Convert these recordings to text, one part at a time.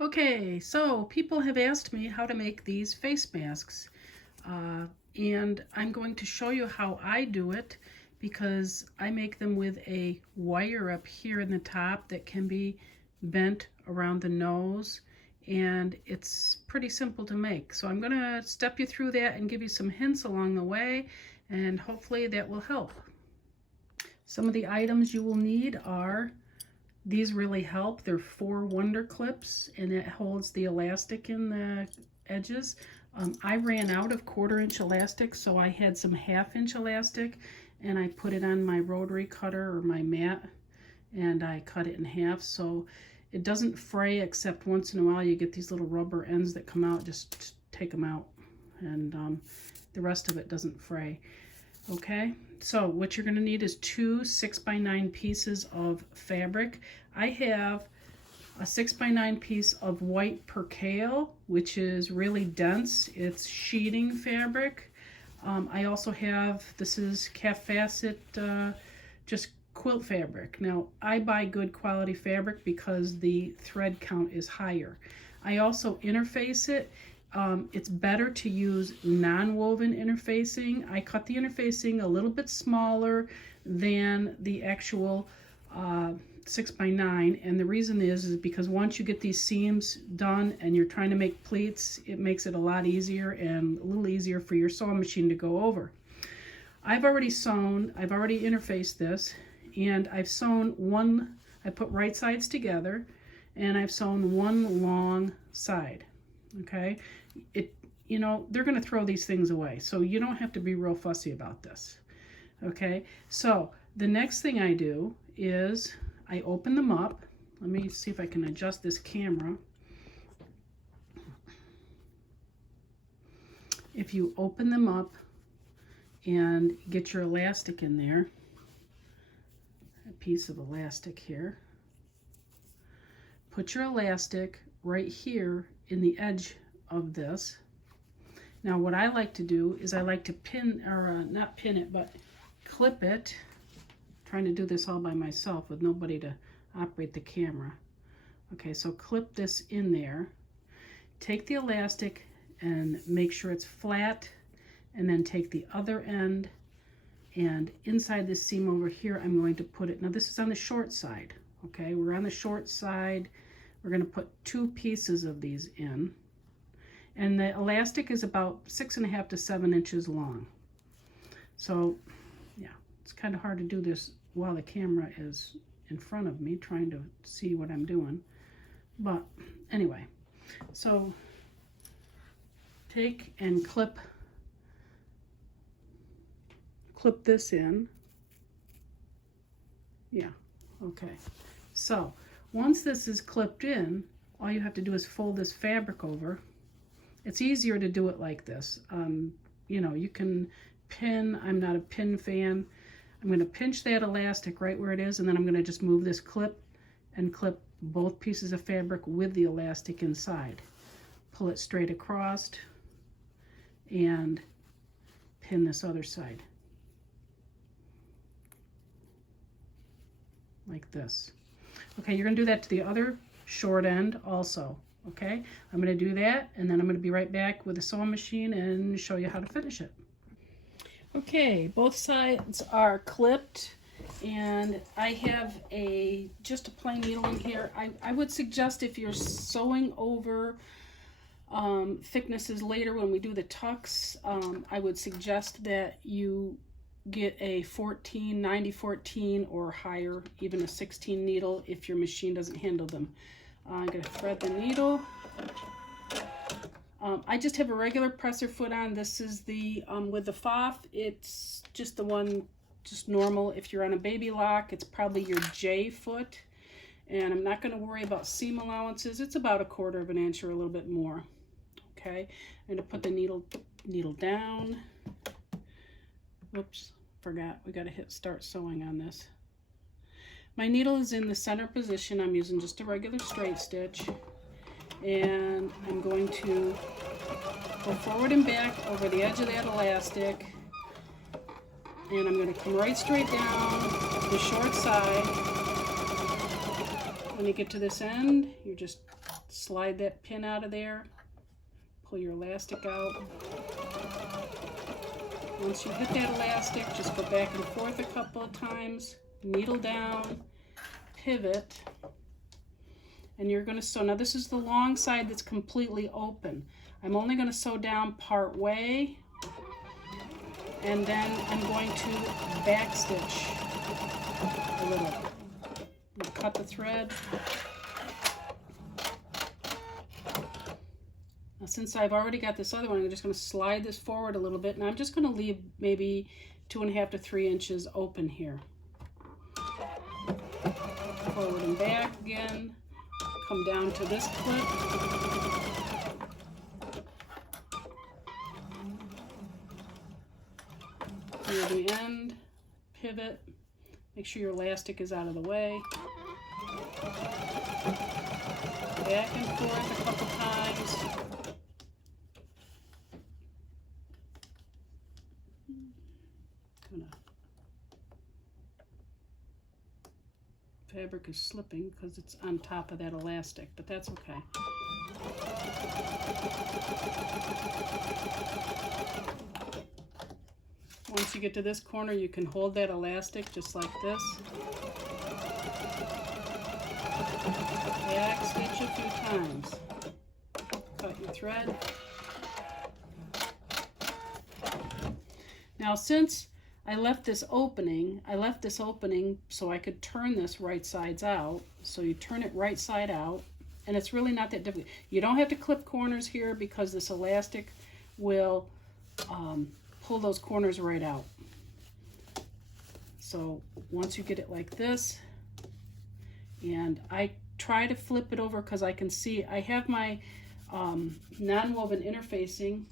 Okay, so people have asked me how to make these face masks, and I'm going to show you how I do it because I make them with a wire up here in the top that can be bent around the nose, and it's pretty simple to make. So I'm going to step you through that and give you some hints along the way, and hopefully that will help. Some of the items you will need are these really help. They're 4 Wonder Clips, and it holds the elastic in the edges. I ran out of 1/4-inch elastic, so I had some 1/2-inch elastic, and I put it on my rotary cutter or my mat, and I cut it in half so it doesn't fray, except once in a while you get these little rubber ends that come out. Just take them out, and the rest of it doesn't fray. Okay, so what you're going to need is 2 6x9 pieces of fabric. I have a 6x9 piece of white percale, which is really dense. It's sheeting fabric. I also have, this is Calf Fassett, just quilt fabric. Now, I buy good quality fabric because the thread count is higher. I also interface it. It's better to use non-woven interfacing. I cut the interfacing a little bit smaller than the actual 6x9, and the reason is because once you get these seams done and you're trying to make pleats, it makes it a lot easier and a little easier for your sewing machine to go over. I've already sewn, I've already interfaced this, and I've sewn one, I put right sides together, and I've sewn one long side. Okay, you know, they're going to throw these things away, so you don't have to be real fussy about this. Okay, so the next thing I do is I open them up. Let me see if I can adjust this camera. If you open them up and get your elastic in there, a piece of elastic here, put your elastic right here in the edge of this. Now what I like to do is I like to pin, or not pin it, but clip it. I'm trying to do this all by myself with nobody to operate the camera. Okay, so clip this in there. Take the elastic and make sure it's flat, and then take the other end, and inside this seam over here I'm going to put it. Now this is on the short side. Okay, we're on the short side. We're going to put 2 pieces of these in, and the elastic is about 6.5 to 7 inches long. So yeah, it's kind of hard to do this while the camera is in front of me trying to see what I'm doing, but anyway, so take and clip this in. Yeah, okay, so once this is clipped in, all you have to do is fold this fabric over. It's easier to do it like this. You know, you can pin. I'm not a pin fan. I'm going to pinch that elastic right where it is, and then I'm going to just move this clip and clip both pieces of fabric with the elastic inside. Pull it straight across and pin this other side like this. Okay, you're going to do that to the other short end also. Okay, I'm going to do that, and then I'm going to be right back with the sewing machine and show you how to finish it. Okay, both sides are clipped, and I have just a plain needle in here. I would suggest, if you're sewing over thicknesses later when we do the tucks, I would suggest that you get a 14, 90-14 or higher, even a 16 needle if your machine doesn't handle them. I'm going to thread the needle. I just have a regular presser foot on. This is the, with the FOF, it's just the one, just normal. If you're on a baby lock, it's probably your J foot. And I'm not going to worry about seam allowances. It's about 1/4 inch or a little bit more. Okay, I'm going to put the needle down. Whoops, forgot. We got to hit start sewing on this. My needle is in the center position. I'm using just a regular straight stitch, and I'm going to go forward and back over the edge of that elastic, and I'm going to come right straight down the short side. When you get to this end, you just slide that pin out of there, pull your elastic out. Once you hit that elastic, just go back and forth a couple of times, needle down, pivot, and you're going to sew. Now this is the long side that's completely open. I'm only going to sew down part way, and then I'm going to backstitch a little. Cut the thread. Now, since I've already got this other one, I'm just going to slide this forward a little bit, and I'm just going to leave maybe 2.5 to 3 inches open here. Forward and back again. Come down to this clip. Near the end, pivot. Make sure your elastic is out of the way. Back and forth a couple times. Fabric is slipping because it's on top of that elastic, but that's okay. Once you get to this corner, you can hold that elastic just like this. Back stitch a few times. Cut your thread. Now, since I left this opening so I could turn this right sides out. So you turn it right side out, and it's really not that difficult. You don't have to clip corners here because this elastic will pull those corners right out. So once you get it like this, and I try to flip it over because I can see I have my non-woven interfacing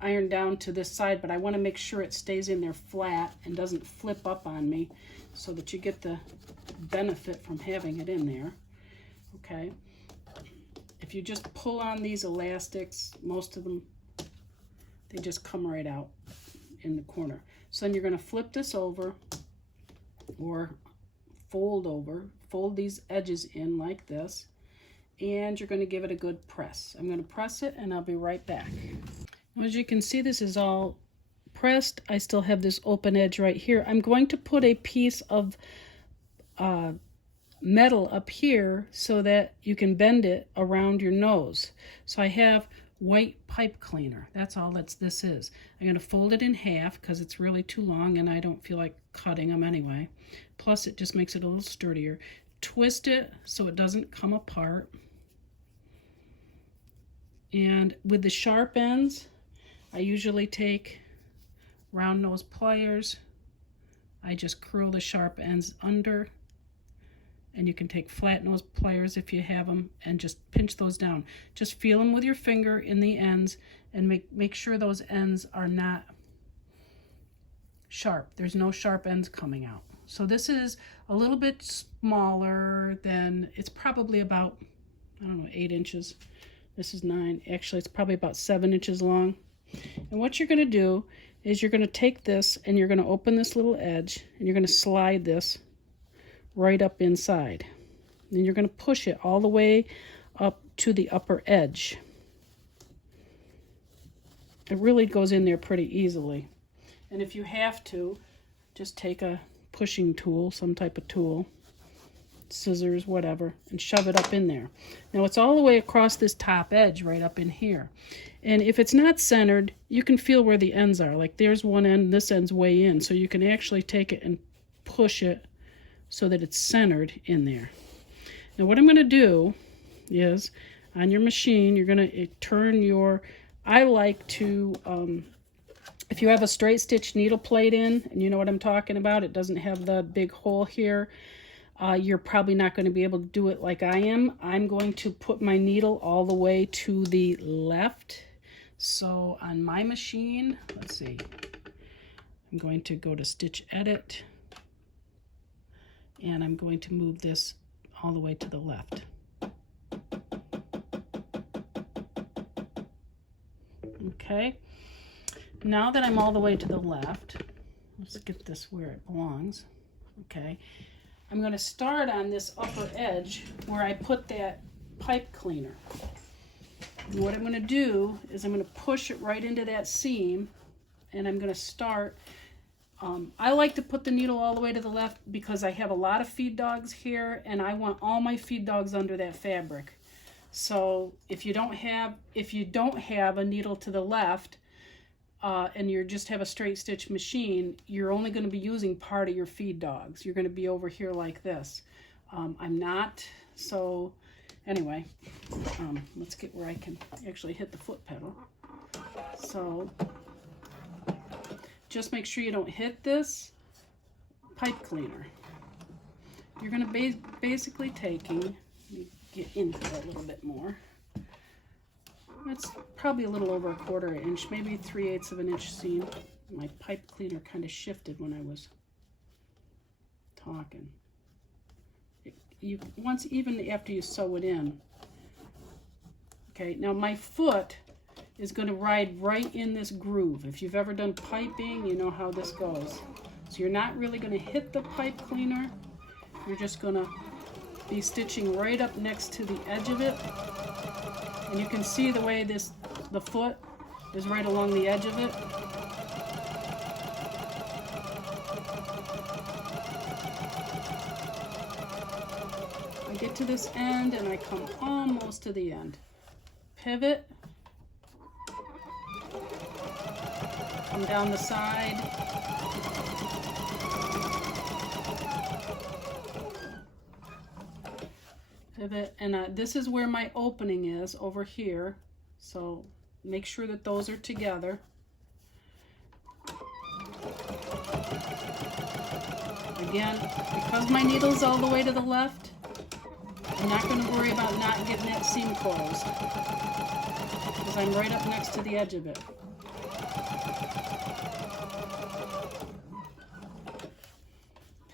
ironed down to this side, but I want to make sure it stays in there flat and doesn't flip up on me so that you get the benefit from having it in there. Okay. If you just pull on these elastics, most of them, they just come right out in the corner. So then you're going to flip this over or fold over, fold these edges in like this, and you're going to give it a good press. I'm going to press it and I'll be right back. As you can see, this is all pressed. I still have this open edge right here. I'm going to put a piece of metal up here so that you can bend it around your nose. So I have white pipe cleaner. That's all this is. I'm going to fold it in half because it's really too long and I don't feel like cutting them anyway. Plus it just makes it a little sturdier. Twist it so it doesn't come apart. And with the sharp ends, I usually take round nose pliers. I just curl the sharp ends under, and you can take flat nose pliers if you have them and just pinch those down. Just feel them with your finger in the ends and make sure those ends are not sharp. There's no sharp ends coming out. So this is a little bit smaller than, it's probably about, I don't know, 8 inches. This is 9. Actually, it's probably about 7 inches long. And what you're going to do is you're going to take this and you're going to open this little edge and you're going to slide this right up inside. Then you're going to push it all the way up to the upper edge. It really goes in there pretty easily. And if you have to, just take a pushing tool, some type of tool, scissors, whatever, and shove it up in there. Now it's all the way across this top edge right up in here. And if it's not centered, you can feel where the ends are. Like there's one end, this end's way in. So you can actually take it and push it so that it's centered in there. Now what I'm going to do is, on your machine, you're going to turn your, I like to, if you have a straight stitch needle plate in, and you know what I'm talking about, it doesn't have the big hole here, you're probably not going to be able to do it like I am. I'm going to put my needle all the way to the left. So on my machine, let's see, I'm going to go to Stitch Edit, and I'm going to move this all the way to the left. Okay, now that I'm all the way to the left, let's get this where it belongs. Okay, I'm going to start on this upper edge where I put that pipe cleaner. And what I'm going to do is I'm going to push it right into that seam, and I'm going to start. I like to put the needle all the way to the left because I have a lot of feed dogs here, and I want all my feed dogs under that fabric. So if you don't have a needle to the left, and you just have a straight stitch machine, you're only going to be using part of your feed dogs. You're going to be over here like this. I'm not, so anyway, let's get where I can actually hit the foot pedal. So just make sure you don't hit this pipe cleaner. You're going to basically taking, let me get into that a little bit more. It's probably a little over a 1/4 inch, maybe 3/8 of an inch seam. My pipe cleaner kind of shifted when I was talking. Once, even after you sew it in. Okay, now my foot is going to ride right in this groove. If you've ever done piping, you know how this goes. So you're not really going to hit the pipe cleaner. You're just going to be stitching right up next to the edge of it. And you can see the way the foot is right along the edge of it. I get to this end and I come almost to the end. Pivot. Come down the side. Pivot, and this is where my opening is, over here. So make sure that those are together. Again, because my needle's all the way to the left, I'm not going to worry about not getting that seam closed, because I'm right up next to the edge of it.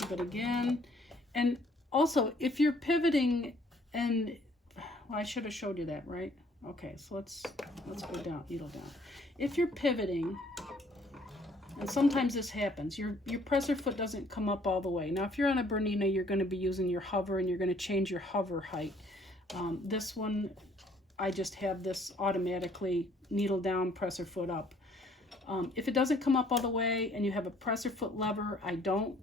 Pivot again. And also, if you're pivoting, and well, I should have showed you that, right? Okay, so let's go down, needle down. If you're pivoting, and sometimes this happens, your presser foot doesn't come up all the way. Now, if you're on a Bernina, you're going to be using your hover, and you're going to change your hover height. This one, I just have this automatically needle down, presser foot up. If it doesn't come up all the way and you have a presser foot lever, I don't.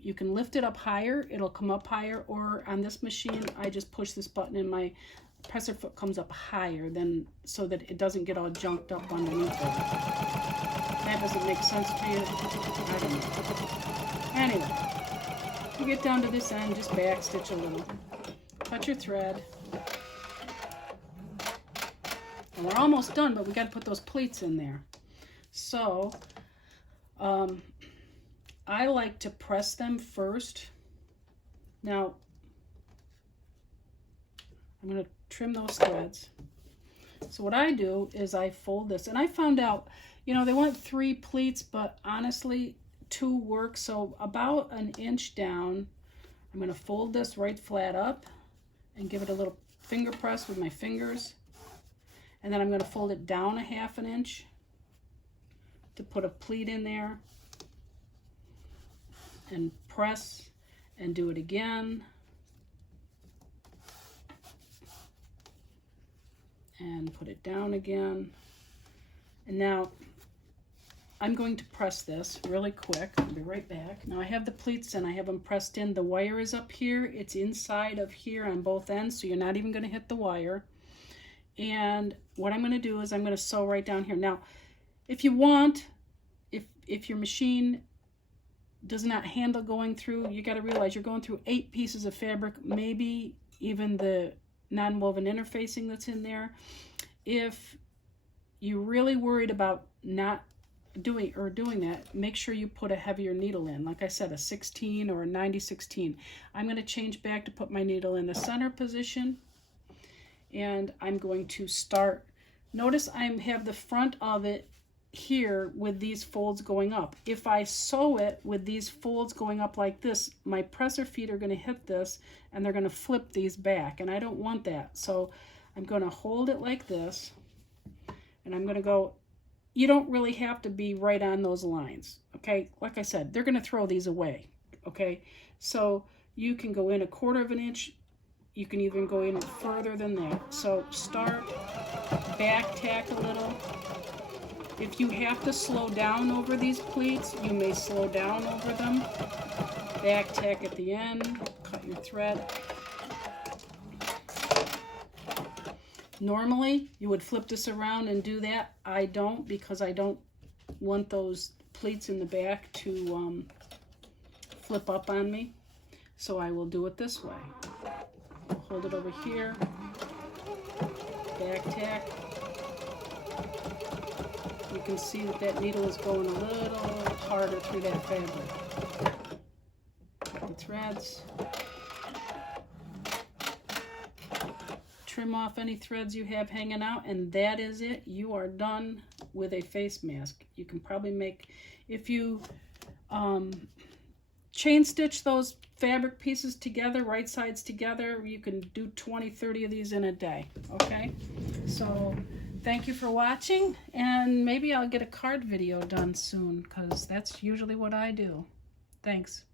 You can lift it up higher, it'll come up higher, or on this machine, I just push this button and my presser foot comes up higher, so that it doesn't get all junked up underneath it. That doesn't make sense to you? I don't know. Anyway, you get down to this end, just back stitch a little. Cut your thread. And we're almost done, but we got to put those pleats in there. So, I like to press them first. Now, I'm going to trim those threads. So what I do is I fold this, and I found out, you know, they want 3 pleats, but honestly 2 work. So about 1 inch down, I'm going to fold this right flat up and give it a little finger press with my fingers. And then I'm going to fold it down 1/2 inch to put a pleat in there, and press and do it again. And put it down again. And now I'm going to press this really quick. I'll be right back. Now I have the pleats and I have them pressed in. The wire is up here. It's inside of here on both ends, so you're not even going to hit the wire. And what I'm going to do is I'm going to sew right down here. Now, if you want, if your machine does not handle going through, you got to realize you're going through 8 pieces of fabric, maybe even the non-woven interfacing that's in there. If you're really worried about not doing that, make sure you put a heavier needle in. Like I said, a 16 or a 90/16. I'm going to change back to put my needle in the center position, and I'm going to start. Notice I have the front of it here with these folds going up. If I sew it with these folds going up like this, my presser feet are going to hit this and they're going to flip these back, and I don't want that. So I'm going to hold it like this, and I'm going to go. You don't really have to be right on those lines, okay? Like I said, they're going to throw these away, okay? So you can go in 1/4 inch, You can even go even further than that. So start, back tack a little. If you have to slow down over these pleats, you may slow down over them. Back tack at the end, cut your thread. Normally, you would flip this around and do that. I don't, because I don't want those pleats in the back to flip up on me. So I will do it this way. Hold it over here, back tack. You can see that that needle is going a little harder through that fabric. The threads. Trim off any threads you have hanging out, and that is it. You are done with a face mask. You can probably make, if you chain stitch those fabric pieces together, right sides together, you can do 20, 30 of these in a day, okay? So thank you for watching, and maybe I'll get a card video done soon, because that's usually what I do. Thanks.